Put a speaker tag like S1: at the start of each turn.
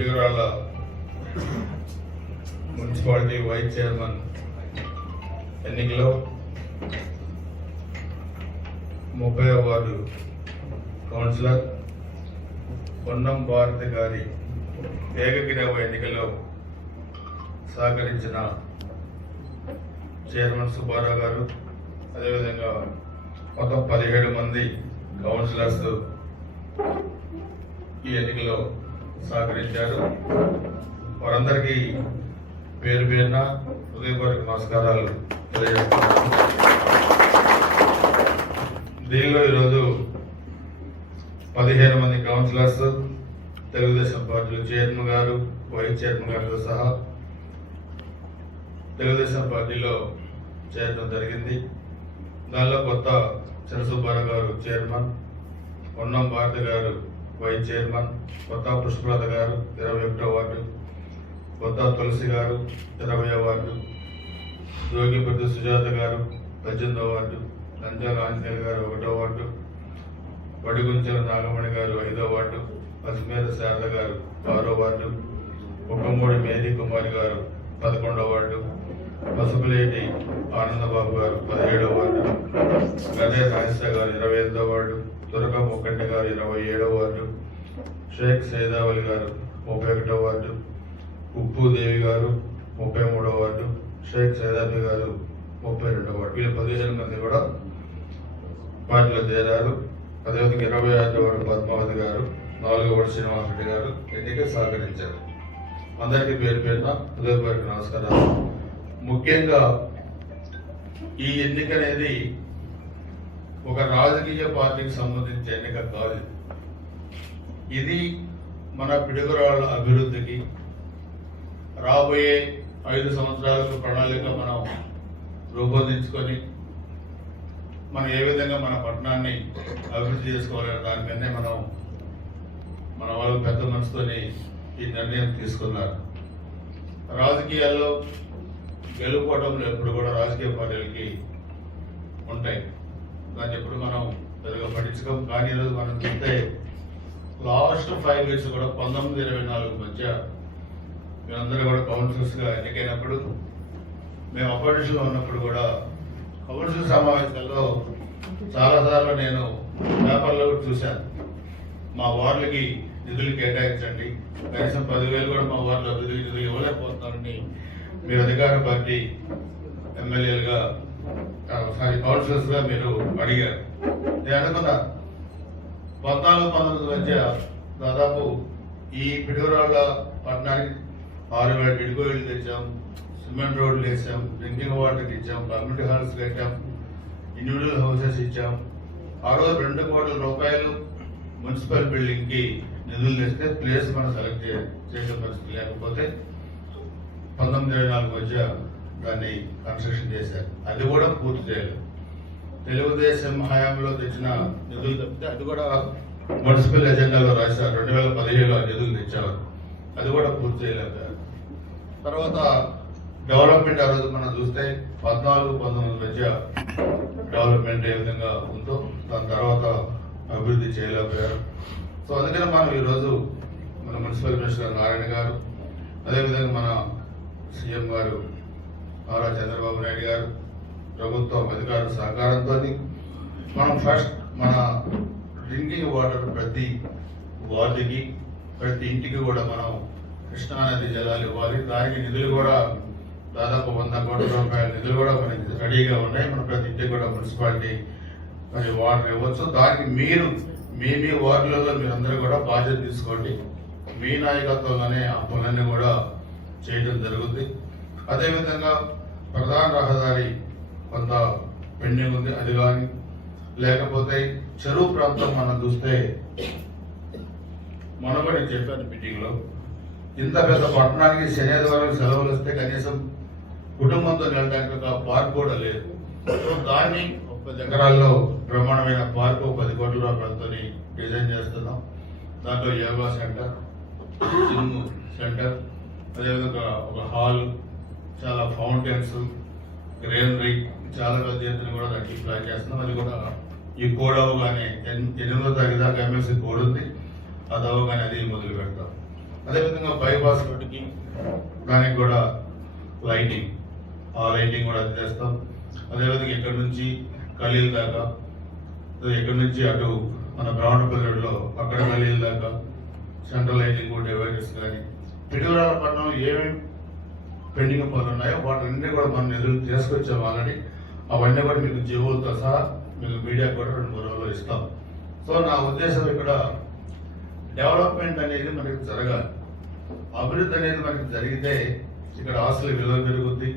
S1: Piduguralla municipality vice chairman ఎన్నికలో ముప్పై ward councillor Ponnam Bharati గారి ఏకగ్రీవ ఎన్నికలో సహకరించిన చైర్మన్ సుబ్బారావు గారు అదేవిధంగా మొత్తం పదిహేడు మంది కౌన్సిలర్స్ ఈ ఎన్నికలో సహకరించారు. వారందరికీ పేరు పేరున హృదయపూర్వక నమస్కారాలు తెలియజేస్తున్నాను. దీనిలో ఈరోజు పదిహేను మంది కౌన్సిలర్స్ తెలుగుదేశం పార్టీలో చైర్మన్ గారు వైస్ చైర్మన్ గారితో సహా తెలుగుదేశం పార్టీలో చేరడం జరిగింది. దానిలో కొత్త చంద్రసుబ్బారావు గారు చైర్మన్ పొన్నం భారతి గారు వైస్ చైర్మన్ కొత్త పుష్పలత గారు ఇరవై ఒకటో వార్డు కొత్త తులసి గారు ఇరవై వార్డు జోగిపతి సుజాత గారు పద్దెనిమిదో వార్డు నంద్యాల ఆంజనేయులు గారు ఒకటో వార్డు వడిగుంచెల నాగమణి గారు ఐదో వార్డు పసిమేద శారద గారు ఆరో వార్డు కుక్కమూడి మేరీ కుమారి గారు పదకొండో వార్డు పసుపులేటి ఆనందబాబు గారు పదిహేడో వార్డు గదే రాజశా గారు ఇరవై ఐదో వార్డు తురక ముక్కంట గారు ఇరవై ఏడవ వార్డు. షేక్ సైదావలి గారు ముప్పై ఒకటో వార్డు. ఉప్పు దేవి గారు ముప్పై మూడో వార్డు. షేక్ సైదాబి గారు ముప్పై రెండో వార్డు. వీళ్ళు పదిహేను మంది కూడా పార్టీలో చేరారు. అదేవిధంగా ఇరవై ఐదో వార్డు పద్మావతి గారు నాలుగో వార్డు శ్రీనివాసరెడ్డి గారు ఎన్నిక సహకరించారు. అందరికీ పేరు పేరున హృదయపూర్వక నమస్కారాలు. ముఖ్యంగా ఈ ఎన్నిక అనేది ఒక రాజకీయ పార్టీకి సంబంధించిన ఎన్నిక కాదు ఇది. మన పిడుగురాళ్ళ అభివృద్ధికి రాబోయే ఐదు సంవత్సరాలకు ప్రణాళిక మనం రూపొందించుకొని మనం ఏ విధంగా మన పట్టణాన్ని అభివృద్ధి చేసుకోవాలనే దాని మీదనే మనం మన వాళ్ళు పెద్ద మనసుతోని ఈ నిర్ణయం తీసుకున్నారు. రాజకీయాల్లో గెలుపోవడంలో ఎప్పుడు కూడా రాజకీయ పార్టీలకి ఉంటాయి. దాన్ని ఎప్పుడు మనం పెద్దగా పట్టించుకోం. కానీ ఈరోజు మనం చూస్తే లాస్ట్ ఫైవ్ ఇయర్స్ కూడా పంతొమ్మిది ఇరవై నాలుగు మధ్య మేమందరూ కూడా కౌన్సిల్స్గా ఎన్నికైనప్పుడు మేము అపోజిషన్లో ఉన్నప్పుడు కూడా కౌన్సిల్ సమావేశాల్లో చాలాసార్లు నేను పేపర్లో కూడా చూశాను. మా వార్డులకి నిధులు కేటాయించండి. కనీసం పదివేలు కూడా మా వార్డులో అభివృద్ధి నిధులు ఇవ్వలేకపోతున్నారని మీరు అధికార పార్టీ ఎమ్మెల్యేలుగా సారీ కౌన్సిలర్స్గా మీరు అడిగారు. నేను అనుకున్నా పద్నాలుగు పంతొమ్మిది మధ్య దాదాపు ఈ పిడుగురాళ్ళ పట్టణానికి ఆరు వేల పిడుగోళ్ళు తెచ్చాం సిమెంట్ రోడ్లు వేసాం డ్రింకింగ్ వాటర్ ఇచ్చాం కమ్యూనిటీ హాల్స్ కట్టాం ఇండివిజువల్ హౌసెస్ ఇచ్చాం. ఆ రోజు రెండు కోట్ల రూపాయలు మున్సిపల్ బిల్డింగ్కి నిధులు తెస్తే ప్లేస్ మనం సెలెక్ట్ చేసే పరిస్థితి లేకపోతే పంతొమ్మిది ఇరవై నాలుగు మధ్య దాన్ని కన్స్ట్రక్షన్ చేశారు. అది కూడా పూర్తి చేయలేదు. తెలుగుదేశం హయాంలో తెచ్చిన నిధులు తప్పితే అది కూడా మున్సిపల్ ఎజెండాలో రాశారు. రెండు వేల పదిహేడులో నిధులు తెచ్చారు. అది కూడా పూర్తి చేయలేకపోయారు తర్వాత డెవలప్మెంట్ ఆ రోజు మనం చూస్తే పద్నాలుగు పంతొమ్మిది మధ్య డెవలప్మెంట్ ఏ విధంగా ఉందో దాని తర్వాత అభివృద్ధి చేయలేకపోయారు. సో అందుకని మనం ఈరోజు మన మున్సిపల్ మినిస్టర్ నారాయణ గారు అదేవిధంగా మన సీఎం గారు నారా చంద్రబాబు నాయుడు గారు ప్రభుత్వం అధికారుల సహకారంతో మనం ఫస్ట్ మన డ్రింకింగ్ వాటర్ ప్రతి వార్డుకి ప్రతి ఇంటికి కూడా మనం కృష్ణానది జలాలు ఇవ్వాలి. దానికి నిధులు కూడా దాదాపు వంద కోట్ల రూపాయల నిధులు కూడా మనకి రెడీగా ఉన్నాయి. మన ప్రతి ఇంటికి కూడా మున్సిపాలిటీ మరి వాటర్ ఇవ్వచ్చు. దానికి మీరు మీ మీ వార్డులలో మీరందరూ కూడా బాధ్యత తీసుకోండి. మీ నాయకత్వంలోనే ఆ పనులన్నీ కూడా చేయడం జరుగుతుంది. అదేవిధంగా ప్రధాన రహదారి కొంత పెండింగ్ ఉంది అది కానీ. లేకపోతే చెరువు ప్రాంతం మనం చూస్తే మనబడి చెప్పాను మీటింగ్లో ఇంత పెద్ద పట్టణానికి శనివారం సెలవులు వస్తే కనీసం కుటుంబంతో వెళ్ళడానికి ఒక పార్క్ కూడా లేదు. సో దాన్ని ఒక పది ఎకరాల్లో బ్రహ్మాండమైన పార్కు పది కోట్ల రూపాయలతో డిజైన్ చేస్తున్నాం. దాంట్లో యోగా సెంటర్ జిమ్ సెంటర్ అదేవిధంగా ఒక హాల్ చాలా ఫౌంటైన్స్ గ్రీనరీ చాలా పెద్ద ఎత్తున కూడా దానికి ప్లాన్ చేస్తున్నాం అది కూడా ఈ కోడ్ అవగానే ఎనిమిదో తారీఖు దాకా ఎమ్మెల్సీ కోడ్ ఉంది. అది అవగానే అది మొదలు పెడతాం. అదేవిధంగా బైపాస్ రోడ్డుకి దానికి కూడా లైటింగ్ ఆ లైటింగ్ కూడా చేస్తాం అదేవిధంగా ఇక్కడ నుంచి ఖలీల్ దాకా ఇక్కడ నుంచి అటు మన బ్రాహ్మణపల్లి రోడ్లో అక్కడ ఖలీల్ దాకా సెంట్రల్ లైటింగ్ డివైడర్స్ కానీ పిడుగురాలపట్నంలో ఏమేమి పెండింగ్ పనులు ఉన్నాయో. వాటిని కూడా మనం ఎదురు చేసుకొచ్చాము ఆల్రెడీ. అవన్నీ కూడా మీకు జీవోలతో సహా మీకు మీడియాకు కూడా రెండు మూడు రోజులు ఇస్తాం. సో నా ఉద్దేశం ఇక్కడ డెవలప్మెంట్ అనేది మనకి జరగాలి. అభివృద్ధి అనేది మనకి జరిగితే ఇక్కడ ఆస్తుల విలువ పెరుగుద్ది.